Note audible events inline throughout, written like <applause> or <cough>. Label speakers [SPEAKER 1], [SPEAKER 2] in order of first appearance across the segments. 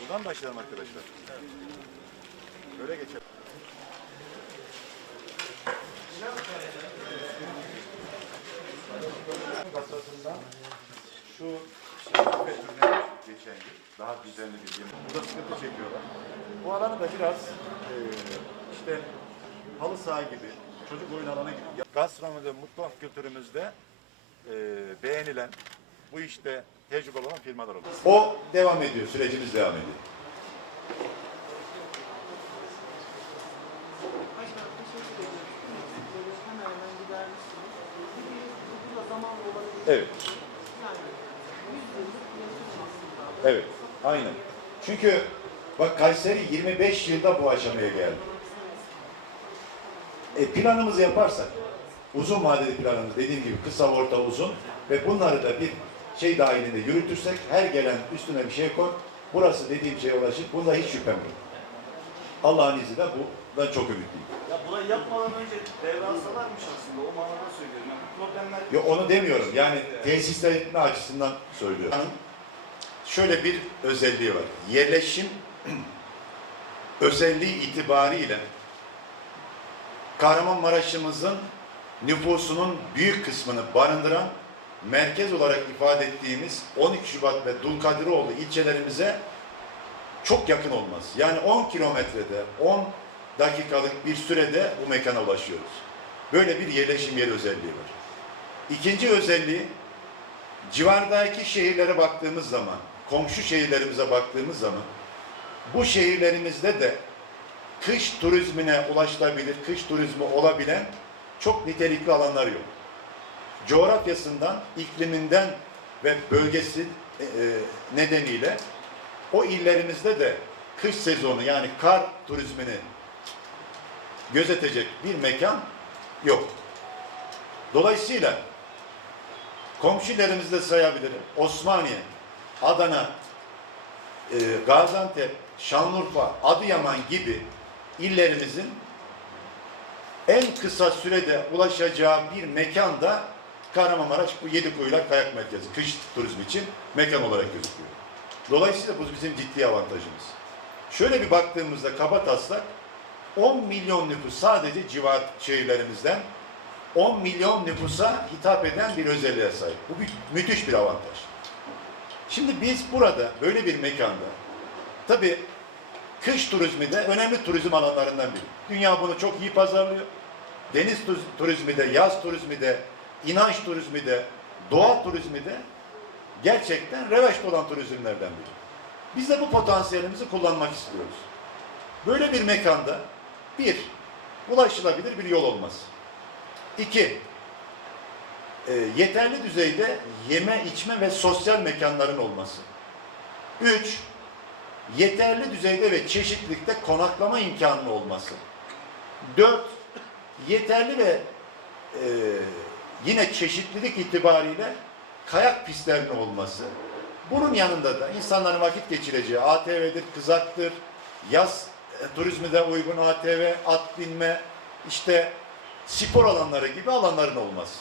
[SPEAKER 1] Buradan başlayalım arkadaşlar. Böyle geçelim. Kasasından şu ürüne geçen yıl daha düzenli bir yemek. Burada sıkıntı çekiyorlar. Bu alanı da biraz eee, işte halı saha gibi, çocuk oyun alanı gibi. Gastronomide, mutfak kültürümüzde eee, beğenilen, bu işte tecrübeli olan firmalar olur. O devam ediyor, sürecimiz devam ediyor. Evet.
[SPEAKER 2] Yani 100 yıllık bir yaşam aslında.
[SPEAKER 1] Evet, aynen. Çünkü bak Kayseri 25 yılda bu aşamaya geldi. E planımızı yaparsak, uzun vadeli planımız dediğim gibi kısa, orta, uzun ve bunları da bir şey dahilinde yürütürsek her gelen üstüne bir şey koy, burası dediğim şeye ulaşır. Bunda hiç şüphem yok. Allah'ın izniyle bundan çok ümitliyim.
[SPEAKER 3] Ya burayı yapmadan önce devralsalarmış aslında o manada söylüyorum. Yani bu problemler
[SPEAKER 1] Yok onu demiyorum. Yani tesislenme açısından söylüyorum. Şöyle bir özelliği var. Yerleşim <clears throat> özelliği itibariyle Kahramanmaraş'ımızın nüfusunun büyük kısmını barındıran merkez olarak ifade ettiğimiz 12 Şubat ve Dulkadiroğlu ilçelerimize çok yakın olmaz. Yani 10 kilometrede, 10 dakikalık bir sürede bu mekana ulaşıyoruz. Böyle bir yerleşim yeri özelliği var. İkinci özelliği civardaki şehirlere baktığımız zaman, komşu şehirlerimize baktığımız zaman bu şehirlerimizde de kış turizmine ulaşılabilir, kış turizmi olabilen çok nitelikli alanlar yok. Coğrafyasından, ikliminden ve bölgesi e, e, nedeniyle o illerimizde de kış sezonu yani kar turizmini gözetecek bir mekan yok. Dolayısıyla komşularımızı da sayabilirim. Osmaniye, Adana, e, Gaziantep, Şanlıurfa, Adıyaman gibi illerimizin en kısa sürede ulaşacağı bir mekan da Kahramanmaraş bu Yedikuyular Kayak Merkezi. Kış turizmi için mekan olarak gözüküyor. Dolayısıyla bu bizim ciddi avantajımız. Şöyle bir baktığımızda kaba taslak 10 milyon nüfus sadece civar şehirlerimizden 10 milyon nüfusa hitap eden bir özelliğe sahip. Bu bir, müthiş bir avantaj. Şimdi biz burada böyle bir mekanda tabi kış turizmi de önemli turizm alanlarından biri. Dünya bunu çok iyi pazarlıyor. Deniz turizmi de, yaz turizmi de, inanç turizmi de, doğa turizmi de gerçekten revaçta olan turizmlerden biri. Biz de bu potansiyelimizi kullanmak istiyoruz. Böyle bir mekanda bir, ulaşılabilir bir yol olması. İki, e, yeterli düzeyde yeme, içme ve sosyal mekanların olması. Üç, yeterli düzeyde ve çeşitlilikte konaklama imkanının olması. Dört, yeterli ve e, yine çeşitlilik itibariyle kayak pistlerinin olması. Bunun yanında da insanların vakit geçireceği ATV'dir, kızaktır, yaz e, turizmi de uygun ATV, at binme, işte spor alanları gibi alanların olması.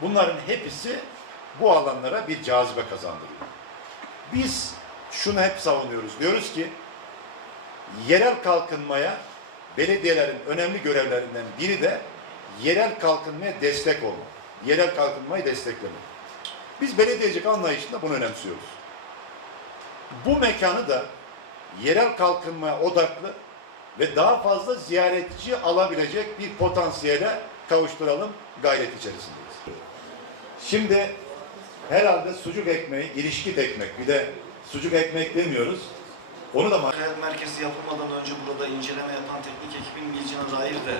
[SPEAKER 1] Bunların hepsi bu alanlara bir cazibe kazandırıyor. Biz şunu hep savunuyoruz. Diyoruz ki yerel kalkınmaya belediyelerin önemli görevlerinden biri de yerel kalkınmaya destek olmak. Yerel kalkınmayı desteklemek. Biz belediyecilik anlayışında bunu önemsiyoruz. Bu mekanı da yerel kalkınmaya odaklı ve daha fazla ziyaretçi alabilecek bir potansiyele kavuşturalım gayret içerisindeyiz. Şimdi herhalde sucuk ekmeği, ilişki ekmek, bir de sucuk ekmek demiyoruz. Onu da
[SPEAKER 3] kayak merkezi yapılmadan önce burada inceleme yapan teknik ekibin Bilcan'a dair de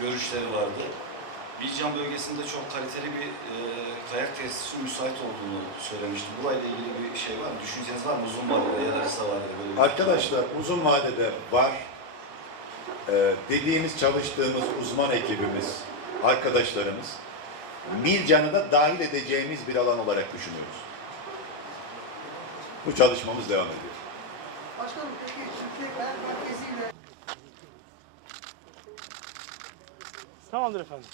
[SPEAKER 3] görüşleri vardı. Bilcan bölgesinde çok kaliteli bir e, kayak tesisi müsait olduğunu söylemişti. Burayla ilgili bir şey var mı? Düşünceniz var mı? Uzun vadede ya da kısa vadede böyle bir
[SPEAKER 1] Arkadaşlar uzun vadede var. Ee, dediğimiz çalıştığımız uzman ekibimiz, arkadaşlarımız Milcan'ı da dahil edeceğimiz bir alan olarak düşünüyoruz. Bu çalışmamız devam ediyor.
[SPEAKER 2] Başkanım peki Türkiye Kayak Merkezi'yle
[SPEAKER 4] Tamamdır efendim.